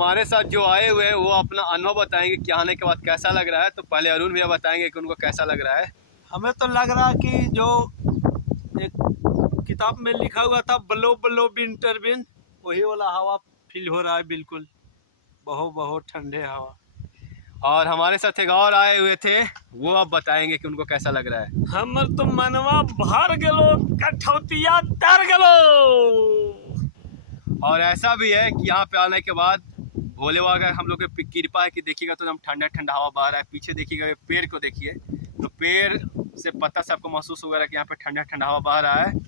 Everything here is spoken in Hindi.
हमारे साथ जो आए हुए हैं वो अपना अनुभव बताएंगे कि आने के बाद कैसा लग रहा है। तो पहले अरुण भैया बताएंगे कि उनको कैसा लग रहा है। हमें तो लग रहा है कि जो एक किताब में लिखा हुआ था ब्लो ब्लो विंटर विंड, वही वाला हवा फील हो रहा है। बिल्कुल बहुत बहुत ठंडे हवा। और हमारे साथ एक और आए हुए थे, वो अब बताएंगे कि उनको कैसा लग रहा है। हमर तो मनवा भर गेलो, कठौतिया तर गेलो। और ऐसा भी है कि यहाँ पे आने के बाद भोले बाबा का हम लोग की कृपा है कि देखिएगा तो एकदम ठंडा ठंडा हवा बह रहा है। पीछे देखिएगा पेड़ को देखिए, तो पेड़ से पत्ता से आपको महसूस होगा कि यहाँ पे ठंडा ठंडा हवा बह रहा है।